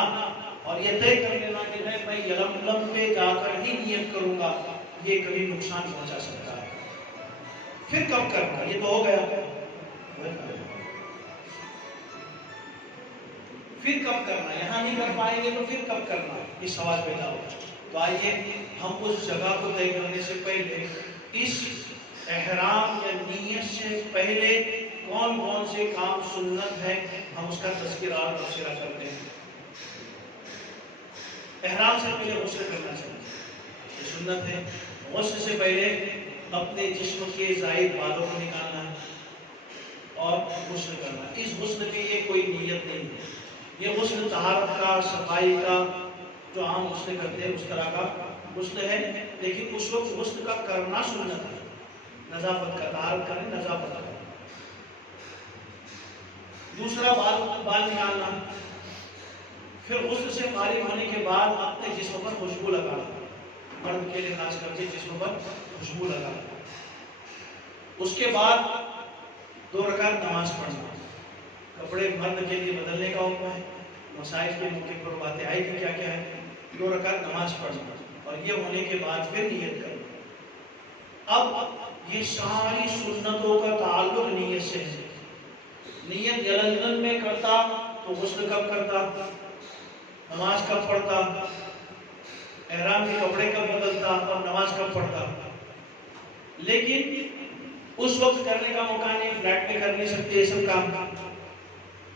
اور یہ طے کر لینا کہ میں یلملم پہ جا کر ہی نیت کروں گا، یہ کبھی نقصان پہنچا سکتا ہے۔ پھر کب کرنا، یہ تو ہو گیا، پھر کب کرنا، یہاں نہیں کر پائیں گے تو پھر کب کرنا، یہ سوال پیدا ہو۔ تو آئیے ہم اس جگہ کو طے کرنے سے پہلے اس احرام یا نیت سے پہلے کون کون سے کام سنت ہے ہم اس کا تذکرہ اور تبصرہ کرتے ہیں۔ احرام سے پہلے غسل کرنا چاہیے، یہ سنت ہے۔ غسل سے پہلے اپنے جسم کے زائد بالوں کو نکالنا ہے اور غسل کرنا ہے۔ اس غسل کی یہ کوئی نیت نہیں ہے، یہ غسل طہارت کا، صفائی کا، جو عام غسل کرتے ہیں اس طرح کا غسل ہے، لیکن اس وقت غسل کا کرنا سنت ہے، نظافت کا، طہارت کا نہیں، نظافت کا۔ دوسرا بال نکالنا، پھر غسل سے فارغ ہونے کے بعد اپنے جسم پر خوشبو لگانا، مرد کے لیے خاص کر کے جسم پر خوشبو لگانا۔ اس کے بعد 2 رکعت نماز پڑھنا، کپڑے مرد کے لیے بدلنے کا حکم ہے، مسائل کے موقع پر باتیں آئی کہ کیا کیا ہے، 2 رکعت نماز پڑھنا، اور یہ ہونے کے بعد پھر نیت کرنا۔ اب یہ ساری سنتوں کا تعلق نیت سے ہے۔ نیت یلملم میں کرتا تو غسل کب کرتا، نماز کب پڑھتا، احرام کے کپڑے کب بدلتا اور نماز کب پڑھتا، لیکن اس وقت کرنے کا موقع نہیں، فلیٹ میں کر نہیں سکتے یہ سب کام۔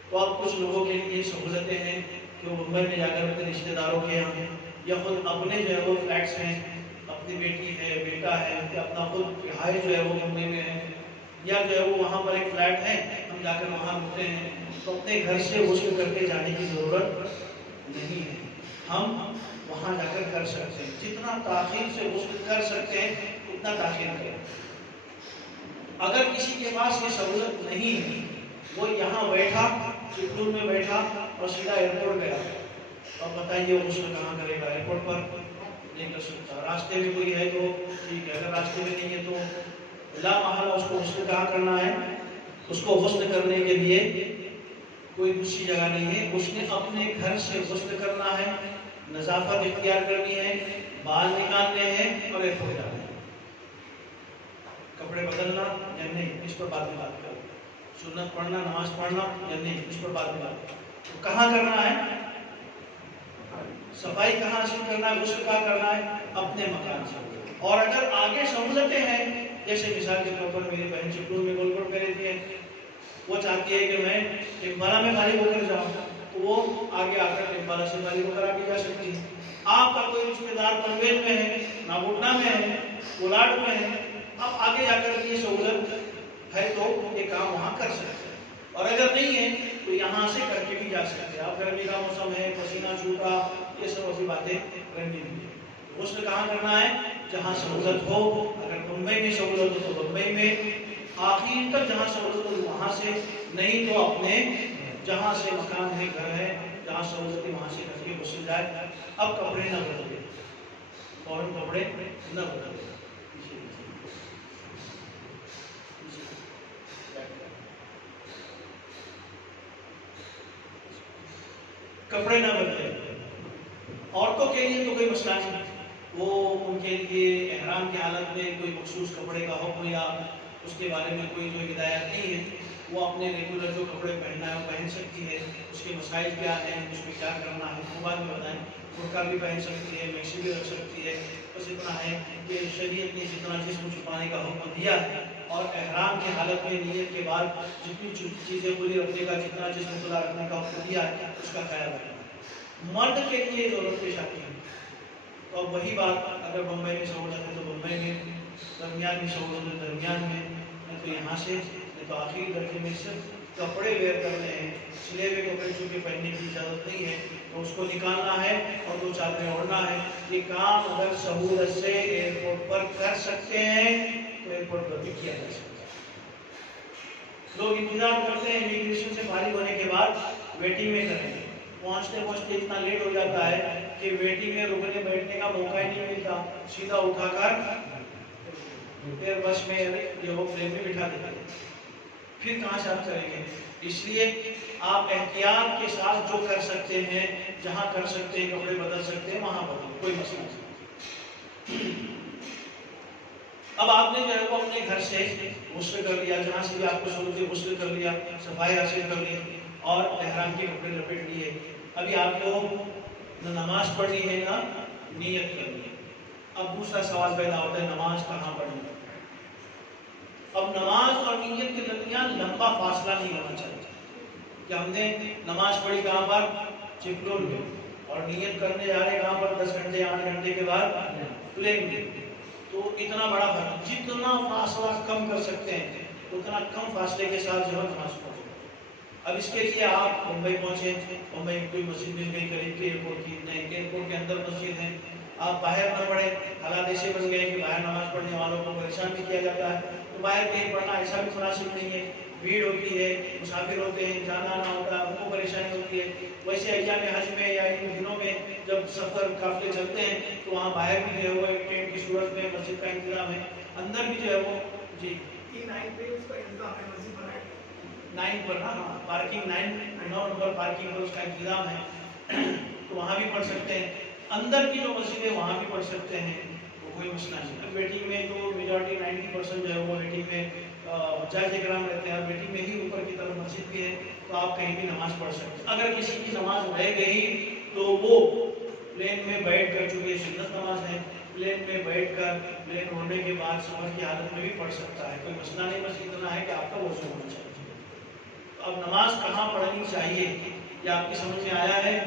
تو اب کچھ لوگوں کے لیے سہولتیں ہیں کہ وہ ممبئی میں جا کر اپنے رشتہ داروں کے یہاں ہیں، یا خود اپنے جو ہے وہ فلیٹس میں اپنی بیٹی ہے، بیٹا ہے، یا اپنا خود رہائش جو ہے وہ ممبئی میں ہے، یا جو ہے وہ وہاں پر ایک فلیٹ ہے، ہم جا کر وہاں رکتے ہیں، تو اپنے گھر سے غسل کر کے جانے کی ضرورت نہیں ہے۔ ہم وہاں جا کر کر سکتے ہیں. جتنا تاخیر سے غسل کر سکتے ہیں اتنا تاخیر کریں. اگر کسی کے پاس یہ سہولت نہیں ہے، وہ یہاں بیٹھا، چکلور میں بیٹھا اور سیدھا ایئرپورٹ گیا، اب بتائیے غسل کہاں کرے گا؟ ایئرپورٹ پر نہیں کر سکتا. راستے میں کوئی ہے تو ٹھیک ہے، اگر راستے میں نہیں ہے تو لا محالہ اس کو غسل کہاں کرنا ہے؟ اس کو غسل کرنے کے لیے کوئی دوسری جگہ نہیں ہے. اس نے اپنے گھر سے غسل کرنا ہے، نظافت اختیار کرنی ہے، بال نکالنے ہیں اور ایئرپورٹ جانا ہے. کپڑے بدلنا یا نہیں، اس پر بعد میں بات کریں. سنت پڑھنا، نماز پڑھنا یا نہیں، اس پر بعد میں بات کریں. تو کہاں کرنا ہے؟ صفائی کہاں سے کرنا ہے؟ غسل کہاں کرنا ہے؟ اپنے مکان سے. اور اگر آگے سہولتیں ہیں، جیسے مثال کے طور پر میری بہن چکلور میں گول گول میں رہتی ہے، وہ چاہتی ہے کہ میں ٹمپالا میں فارغ ہو کر جاؤں، تو وہ آگے آ کر ٹمپالا سے فارغ ہو کر آگے جا سکتی ہے. آپ کا کوئی رشتے دار پنویل میں ہے، ناگوٹنا میں ہے، کولاڈ میں ہے، اب آگے جا کر یہ سہولت ہے تو یہ کام وہاں کر سکتے ہیں. اور اگر نہیں ہے تو یہاں سے کر کے بھی جا سکتے ہیں. اب گرمی کا موسم ہے، پسینہ چھوٹا، یہ سب ایسی باتیں رہنی نہیں. غسل کہاں کرنا ہے؟ جہاں سہولت ہو. اگر بمبئی میں سہولت ہو تو بمبئی میں، آخر تک جہاں سہولت ہو وہاں سے، نہیں تو اپنے جہاں سے مکان ہے، گھر ہے، جہاں سہولت ہے وہاں سے کر کے غسل جائے. اب کپڑے نہ بدلے، فوراً کپڑے نہ بدلے. کپڑے نہ بدلے. عورتوں کے لیے تو کوئی مسئلہ نہیں، وہ ان کے لیے احرام کی حالت میں کوئی مخصوص کپڑے کا حکم یا اس کے بارے میں کوئی جو ہدایت نہیں ہے. وہ اپنے ریگولر جو کپڑے پہننا ہے وہ پہن سکتی ہے. اس کے مسائل کیا ہیں، اس میں کیا کرنا ہے وہ بعد میں بتائیں. برقع بھی پہن سکتی ہے، میکسی بھی رکھ سکتی ہے. بس اتنا ہے کہ شریعت نے جتنا جسم چھپانے کا حکم دیا ہے اور احرام کی حالت میں نیت کے بعد جتنی چیزیں کھلی رکھنے کا، جتنا جسم کھلا رکھنے کا حکم دیا ہے، اس کا خیال رکھنا. مرد کے لیے ضرورت پیش آتی ہے. تو اب وہی بات، اگر بمبئی میں سہولت ہے تو بمبئی میں، درمیان میں سہولت ہے درمیان میں، نہیں تو یہاں سے، نہیں تو آخری درجے میں صرف کپڑے ویئر کرنے ہیں. سلے ہوئے کپڑے چونکہ پہننے کی اجازت نہیں ہے تو اس کو نکالنا ہے اور دو چادریں اوڑھنا ہے. یہ کام اگر سہولت سے ایئرپورٹ پر کر سکتے ہیں تو ایئرپورٹ پر بھی کیا جا سکتا ہے. لوگ انتظار کرتے ہیں امیگریشن سے فارغ ہونے کے بعد ویٹنگ میں کریں. پہنچتے پہنچتے اتنا لیٹ ہو جاتا ہے کہ ویٹنگ میں رکنے بیٹھنے کا موقع ہی نہیں ملتا. سیدھا اٹھا کر پھر بس میں یہ وہ پلین میں بٹھا دیتے ہیں. پھر کہاں سے آپ کریں گے؟ اس لیے آپ احتیاط کے ساتھ جو کر سکتے ہیں، جہاں کر سکتے ہیں کپڑے بدل سکتے ہیں وہاں بدل، کوئی مسئلہ نہیں. اب آپ نے جو ہے وہ اپنے گھر سے غسل کر لیا، جہاں سے بھی آپ کو سہولت ہے غسل کر لیا، صفائی حاصل کر لی اور احرام کے کپڑے لپیٹ لیے. ابھی آپ کو نہ نماز پڑھنی ہے نہ نیت کرنی ہے. اب دوسرا سوال پیدا ہوتا ہے، نماز کہاں پڑھنی ہے؟ اب نماز اور نیت کے درمیان لمبا فاصلہ نہیں ہونا چاہیے کہ ہم نے نماز پڑھی کہاں پر؟ چکلور میں، اور نیت کرنے جا رہے کہاں پر؟ 10 گھنٹے 8 گھنٹے کے بعد پلین میں. تو اتنا بڑا فرق، جتنا فاصلہ کم کر سکتے ہیں اتنا کم فاصلے کے ساتھ جو ہے نماز پڑھیں. اب اس کے لیے آپ ممبئی پہنچے، ممبئی میں کوئی مسجد مل گئی قریب کے ایئرپورٹ کی، نہیں ایئرپورٹ کے اندر مسجد ہے، آپ باہر نہ پڑھیں. حالات ایسے بن گئے کہ باہر نماز پڑھنے والوں کو پریشان بھی کیا جاتا ہے، تو باہر کہیں پڑھنا ایسا بھی مناسب نہیں ہے. بھیڑ ہوتی ہے، مسافر ہوتے ہیں، جانا آنا ہوتا ہے، ان کو پریشانی ہوتی ہے. ویسے ایام حج میں یا ان دنوں میں جب سفر قافلے چلتے ہیں تو وہاں باہر بھی جو ہے وہ ایک ٹینٹ کی صورت میں مسجد کا انتظام ہے، اندر بھی جو ہے وہ جی 9 پر، ہاں پارکنگ 9 نمبر پارکنگ پر اس کا انتظام ہے، تو وہاں بھی پڑھ سکتے ہیں. اندر کی جو مسجد ہے وہاں بھی پڑھ سکتے ہیں، تو کوئی مسئلہ نہیں. ویٹنگ میں تو میجورٹی 90% جو ہے وہ ویٹنگ میں جاج کرام رہتے ہیں، ویٹنگ میں ہی اوپر کی طرف مسجد بھی ہے، تو آپ کہیں بھی نماز پڑھ سکتے ہیں. اگر کسی کی نماز رہ گئی تو وہ پلین میں بیٹھ کر، چونکہ سنت نماز ہے، پلین میں بیٹھ کر پلین ہونے کے بعد سفر کی حالت میں بھی پڑھ سکتا ہے، کوئی مسئلہ نہیں. بس اتنا ہے کہ آپ کا وضو ہونا چاہیے. اب نماز کہاں پڑھنی چاہیے یہ آپ کی سمجھ میں آیا ہے،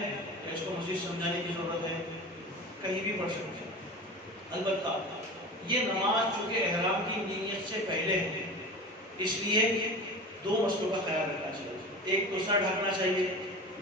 اس کو مزید سمجھانے کی ضرورت ہے؟ کہیں بھی پڑھ سکتے ہیں. البتہ یہ نماز چونکہ احرام کی نیت سے پہلے ہے، اس لیے 2 مسئلوں کا خیال رکھنا چاہیے. ایک تو سر ڈھکنا چاہیے،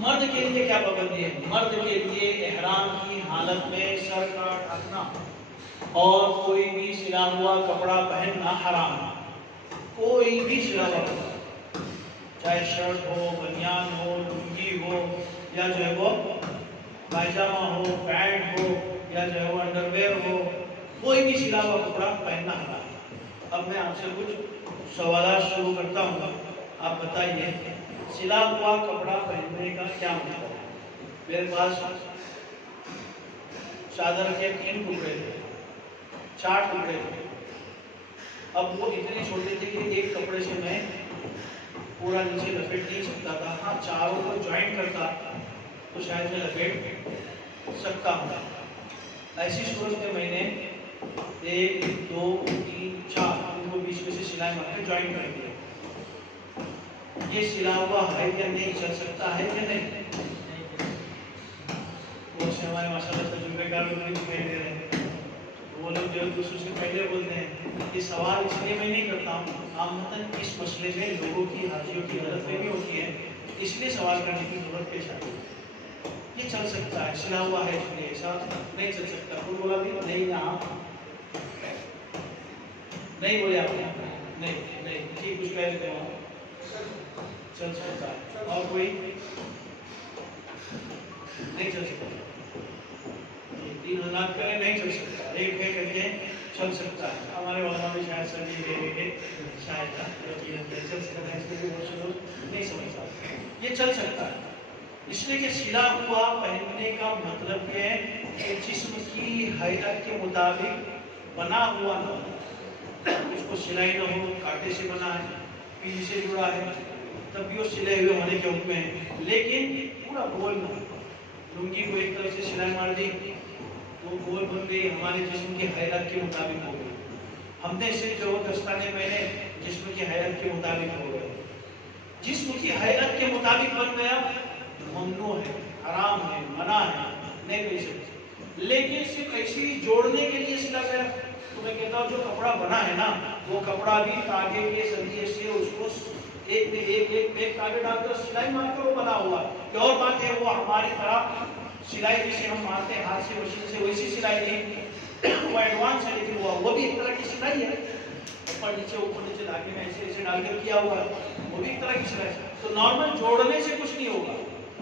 مرد کے لیے کیا پابندی ہے؟ مرد کے لیے احرام کی حالت میں سر کا ڈھکنا اور کوئی بھی سلا ہوا کپڑا پہننا حرام ہے۔ کوئی بھی سلا ہوا کپڑا، چاہے شرٹ ہو، بنیان ہو، لنگی ہو، یا جو ہے وہ پائجامہ ہو، پینٹ ہو، یا جو ہے وہ انڈر ویئر ہو، کوئی بھی سلا ہوا کپڑا پہننا حرام ہے۔ اب میں آپ سے کچھ سوالات شروع کرتا ہوں، آپ بتائیے سلا ہوا کپڑا پہننے کا کیا مطلب ہے؟ میرے پاس چادر کے 3 ٹکڑے تھے، 4 ٹکڑے تھے، اب وہ اتنے چھوٹے تھے کہ ایک کپڑے سے میں پورا نیچے لپیٹ نہیں سکتا تھا، ہاں چاروں کو جوائنٹ کرتا تو شاید میں لپیٹ سکتا ہوں۔ ایسی صورت میں میں نے 1 2 3 4 ان کو بیچ میں سے سلائی مار کے جوائنٹ کر دیا۔ یہ سلا ہوا ہے یا نہیں، چل سکتا ہے یا نہیں؟ وہ سے ہمارے ماشاءاللہ تجربے کار لوگ نہیں دکھائی دے رہے ہیں، وہ لوگ جو دوسرے سے پہلے بولتے ہیں۔ یہ سوال اس لیے میں نہیں کرتا ہوں، عامتاً اس مسئلے میں لوگوں کی حاجیوں کی غلط فہمی ہوتی ہے، اس لیے سوال کرنے کی ضرورت پیش آتی ہے۔ یہ چل سکتا ہے، سلا ہوا ہے اس لیے ایسا نہیں چل سکتا۔ کوئی بولا بھی نہیں، یہاں نہیں بولے آپ نے، نہیں ٹھیک کچھ کہہ دیتے ہوں، چل سکتا ہے۔ اور کوئی نہیں چل سکتا، 3 حالات کریں نہیں چل سکتا، ایک ہے کر کے چل سکتا ہے۔ ہمارے علماء بھی شاید سر یہ کہے کہ شاید چل سکتا ہے، اس لیے بہت سے لوگ نہیں سمجھتا، یہ چل سکتا ہے۔ اس لیے کہ سلا ہوا پہننے کا مطلب ہے کہ جسم کی حیت کے مطابق بنا ہوا نہ ہو، اس کو سلائی نہ ہو، کانٹے سے بنا ہے، پیچھے سے جڑا ہے، تب بھی وہ سلے ہوئے ہونے کے حکم ہے، لیکن پورا گول نہ ہو۔ لنگی کو ایک طرف سے سلائی مار دی، وہ گول بن گئی، ہمارے جسم کی حیرت کے مطابق ہو گئی۔ ہم نے صرف جو دستانے پہنے جسم کی حیرت کے مطابق ہو گئے، جسم کی حیرت کے مطابق بن گیا، ممنوع ہے، حرام ہے، منع ہے، نہیں پہن سکتے۔ لیکن صرف ایسی جوڑنے کے لیے سلا گیا تو میں کہتا ہوں جو کپڑا بنا ہے نا، وہ کپڑا بھی تاگے کے ذریعے سے اس کو ایک تاگے ڈال کر سلائی مار کر وہ بنا ہوا ہے۔ اور بات ہے وہ ہماری طرح سلائی جسے ہم مارتے ہیں ہاتھ سے مشین سے، ویسی سلائی نہیں، وہ ایڈوانس ہے، لیکن وہ بھی ایک طرح کی سلائی ہے، اوپر نیچے دھاگے میں ایسے ڈال کر کیا ہوا ہے، وہ بھی ایک طرح کی سلائی ہے۔ تو نارمل جوڑنے سے کچھ نہیں ہوگا،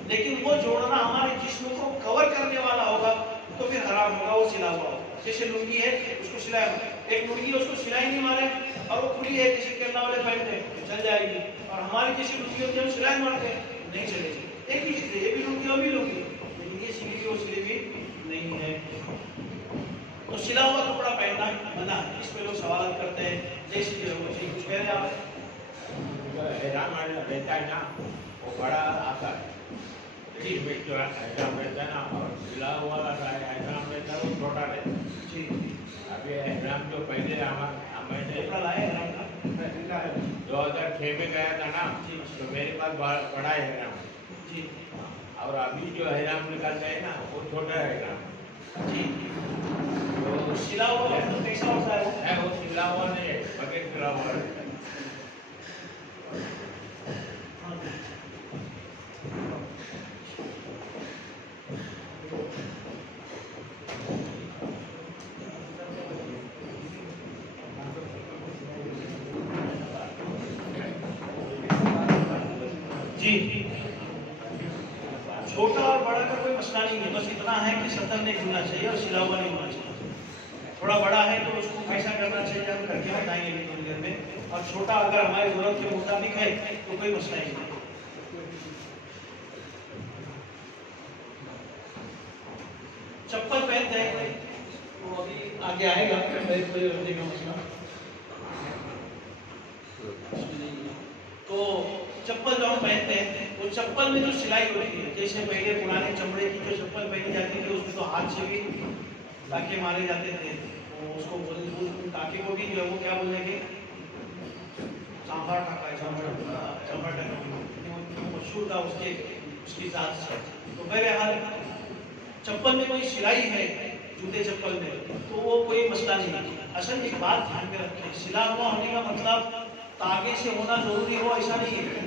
لیکن وہ جوڑنا ہمارے جسم کو کور کرنے والا ہوگا تو پھر حرام ہوگا، وہ سلا ہوا ہوگا۔ جیسے لنگی ہے اس کو سلائی، ایک لنگی اس کو سلائی نہیں مارے اور وہ کھلی ہے جسے کیرلا والے پہنتے ہیں چل جائے گی، اور ہماری جیسی لنگی ہوتی ہے ہم سلائی مارتے ہیں نہیں چلے گی۔ ایک ہی چیز ہے، یہ بھی لنگی وہ بھی لنگی، لیکن یہ سلی بھی وہ سلی بھی نہیں ہے۔ تو سلا ہوا کپڑا پہننا منع ہے۔ اس پہ لوگ سوالات کرتے ہیں، جیسے جو ہے کچھ کہہ رہے ہیں آپ؟ احرام رہتا ہے نا وہ بڑا آتا ہے، جی جو احرام رہتا ہے نا، اور سلا ہوا احرام رہتا ہے وہ چھوٹا رہتا ہے۔ جی ابھی احرام جو پہلے میں نے کپڑا لائے احرام کا 2006 میں گیا تھا نا، تو میرے پاس بڑا احرام ہے جی، اور ابھی جو احرام نکالتے ہیں نا وہ چھوٹا احرام جی تو سلا ہوا مطلب کیسا ہوتا ہے؟ ہے، وہ سلا ہوا نہیں ہے، بغیر سلا ہوا ہے۔ جی چھوٹا اور بڑا کا کوئی مسئلہ نہیں ہے، بس اتنا ہے کہ سطر نہیں ہونا چاہیے اور سلا ہوا نہیں ہونا چاہیے۔ تھوڑا بڑا ہے تو اس کو کیسا کرنا چاہیے ہم کر کے بتائیں گے تھوڑی دیر میں، اور چھوٹا اگر ہماری ضرورت کے مطابق ہے تو کوئی مسئلہ ہی نہیں۔ چپل پہنتے ہیں وہ ابھی آگے آئے گا، رکھنے کا مسئلہ۔ تو چپل جو ہم پہنتے ہیں وہ چپل میں جو سلائی ہوتی ہے، جیسے پہلے پرانے چمڑے کی جو چپل پہنی جاتی تھی اس میں تو ہاتھ سے بھی ٹاکے مارے جاتے تھے، اس کو ٹاکے کو بھی جو ہے وہ کیا بولیں گے، چامبا ٹاکا، چامبا ٹاکا مشہور تھا اس کی ذات سے۔ تو بہرحال چپل میں کوئی سلائی ہے، جوتے چپل میں، تو وہ کوئی مسئلہ نہیں ہے۔ اصل ایک بات دھیان میں رکھیں، سلا ہوا ہونے کا مطلب تاگے سے ہونا ضروری ہو ایسا نہیں ہے،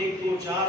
1, 2, 4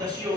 10